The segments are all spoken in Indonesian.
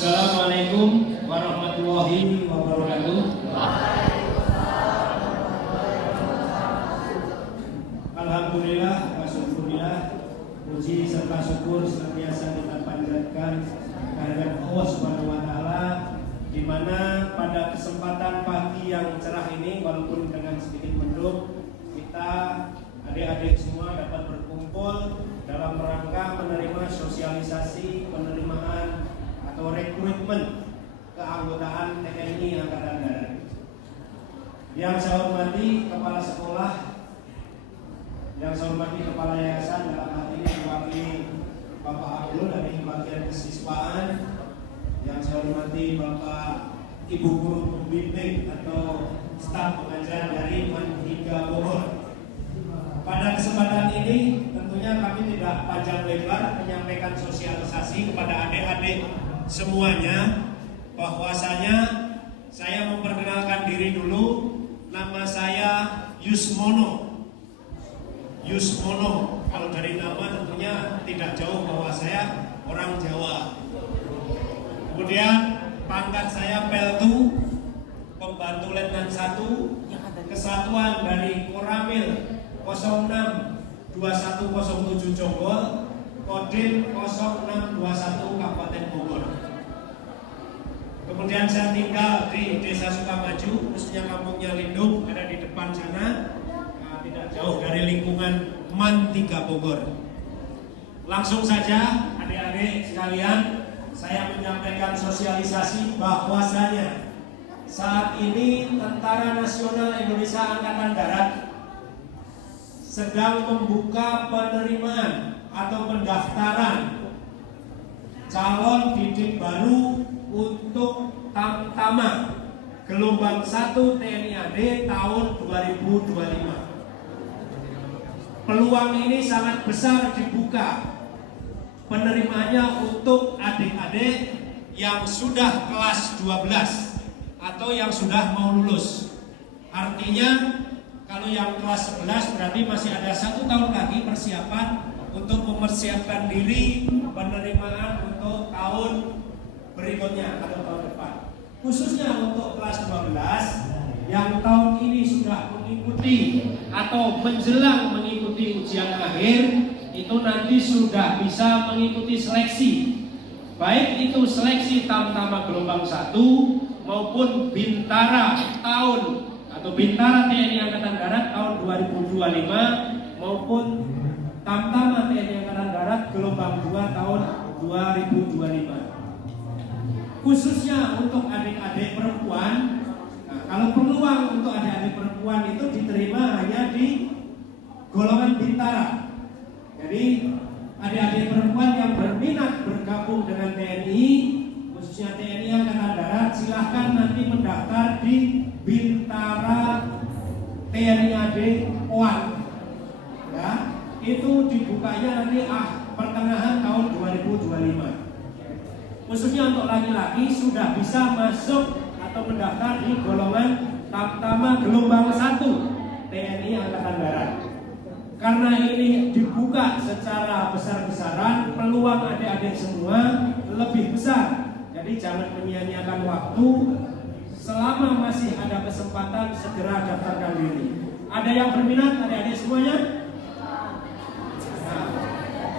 Assalamualaikum warahmatullahi wabarakatuh. Alhamdulillah wa syukurillah, puji serta syukur senantiasa kita panjatkan kehadirat Allah Subhanahu wa taala, di mana pada kesempatan pagi yang cerah ini walaupun dengan sedikit mendung, kita adik-adik semua dapat berkumpul dalam rangka menerima sosialisasi penerimaan atau rekrutmen keanggotaan TNI Angkatan Darat. Yang saya hormati kepala sekolah, yang saya hormati kepala yayasan, dalam hal ini diwakili Bapak Abdul dari bagian kesiswaan, yang saya hormati Bapak Ibu Guru Pembimbing atau staf pengajar dari Mandika Bogor. Pada kesempatan ini tentunya kami tidak panjang lebar menyampaikan sosialisasi kepada adik-adik semuanya, bahwasanya saya memperkenalkan diri dulu. Nama saya Yusmono. Kalau dari nama tentunya tidak jauh bahwa saya orang Jawa. Kemudian pangkat saya Peltu, pembantu Letnan 1, kesatuan dari Koramil 062107 Jonggol, Kodim 0621 Kabupaten Bogor. Kemudian saya tinggal di Desa Sukamaju, khususnya kampungnya Lindung, ada di depan sana, tidak jauh dari lingkungan Mandika Bogor. Langsung saja adik-adik sekalian, saya menyampaikan sosialisasi bahwasanya saat ini Tentara Nasional Indonesia Angkatan Darat sedang membuka penerimaan atau pendaftaran calon didik baru untuk Tamtama gelombang 1 TNI AD tahun 2025. Peluang ini sangat besar dibuka penerimaannya untuk adik-adik yang sudah kelas 12 atau yang sudah mau lulus. Artinya kalau yang kelas 11 berarti masih ada 1 tahun lagi persiapan untuk mempersiapkan diri penerimaan untuk tahun berikutnya atau tahun depan. Khususnya untuk kelas 12 yang tahun ini sudah mengikuti atau menjelang mengikuti ujian akhir, itu nanti sudah bisa mengikuti seleksi. Baik itu seleksi Tamtama gelombang 1 maupun Bintara tahun atau Bintara TNI Angkatan Darat tahun 2025 maupun Tamtama TNI Angkatan Darat gelombang 2 tahun 2025. Khususnya untuk adik-adik perempuan, kalau peluang untuk adik-adik perempuan itu diterima hanya di golongan Bintara. Jadi adik-adik perempuan yang berminat bergabung dengan TNI, khususnya TNI Angkatan Darat, silahkan nanti mendaftar di Bintara TNI AD OAN. Ya, itu dibukanya nanti pertengahan tahun 2025. Khususnya untuk laki-laki sudah bisa masuk atau mendaftar di golongan Tamtama gelombang 1 TNI Angkatan Darat. Karena ini dibuka secara besar-besaran, peluang adik-adik semua lebih besar. Jadi jangan menyia-nyiakan waktu. Selama masih ada kesempatan, segera daftarkan diri. Ada yang berminat adik-adik semuanya? Nah,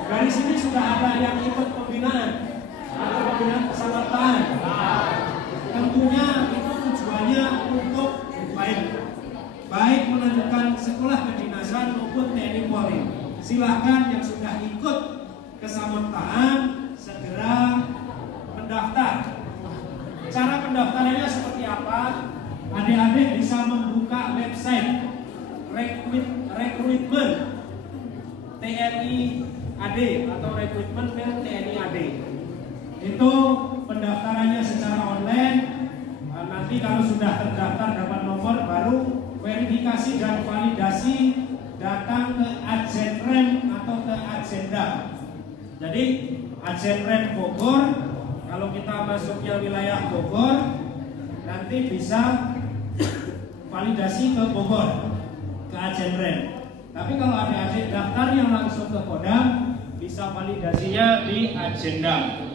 dari sini sudah ada yang ikut pembinaan atau pembinaan kesamartaan. Tentunya itu tujuannya untuk baik melanjutkan sekolah kedinasan maupun TNI Polri. Silahkan yang sudah ikut kesamartaan segera mendaftar. Cara pendaftarannya seperti apa? Adik-adik bisa membuka website rekrutmen TNI AD atau rekrutmen TNI AD. Itu pendaftarannya secara online. Nanti kalau sudah terdaftar dapat nomor, baru verifikasi dan validasi datang ke Adzenrem atau ke Adzenda. Jadi Adzenrem Bogor, kalau kita masuknya wilayah Bogor, nanti bisa validasi ke Bogor, ke Adzenrem. Tapi kalau adik-adik daftarnya langsung ke Kodam, bisa validasinya di Adzenda.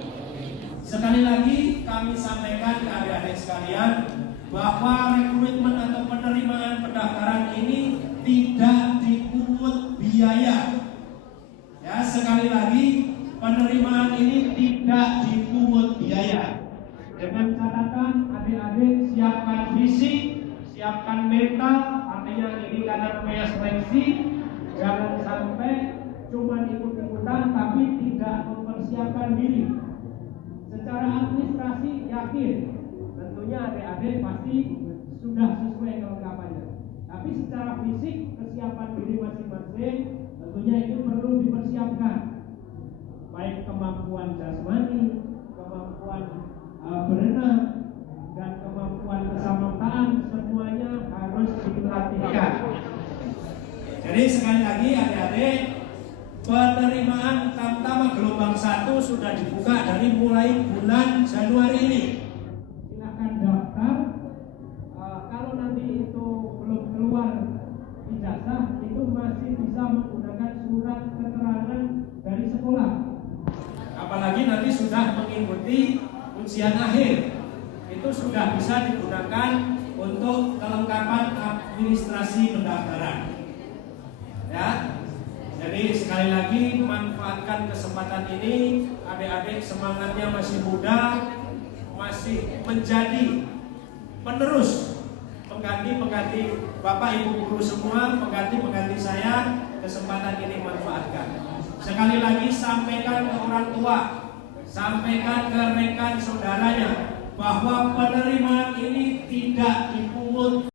Sekali lagi kami sampaikan ke adik-adik sekalian bahwa rekrutmen atau penerimaan pendaftaran ini tidak dipungut biaya. Ya, sekali lagi penerimaan ini tidak dipungut biaya. Dengan catatan adik-adik siapkan fisik, siapkan mental, artinya ini karena namanya seleksi, jangan sampai cuma ikut-ikutan tapi tidak mempersiapkan diri. Secara administrasi yakin, tentunya adik-adik pasti sudah sesuai kelengkapannya. Tapi secara fisik kesiapan diri masing-masing tentunya itu perlu dipersiapkan. Baik kemampuan jasmani, kemampuan berenang, dan kemampuan kesamaptaan semuanya harus dilatihkan. Jadi sekali lagi adik-adik, penerimaan Tamtama gelombang 1 sudah dibuka dari mulai bulan Januari ini. Silakan daftar. Kalau nanti itu belum keluar ijazah, itu masih bisa menggunakan surat keterangan dari sekolah. Apalagi nanti sudah mengikuti ujian akhir, itu sudah bisa digunakan untuk kelengkapan administrasi pendaftaran. Ya. Jadi sekali lagi manfaatkan kesempatan ini, adik-adik semangatnya masih muda, masih menjadi penerus pengganti Bapak Ibu guru semua, pengganti saya, kesempatan ini manfaatkan. Sekali lagi sampaikan ke orang tua, sampaikan ke rekan saudaranya bahwa penerimaan ini tidak dipungut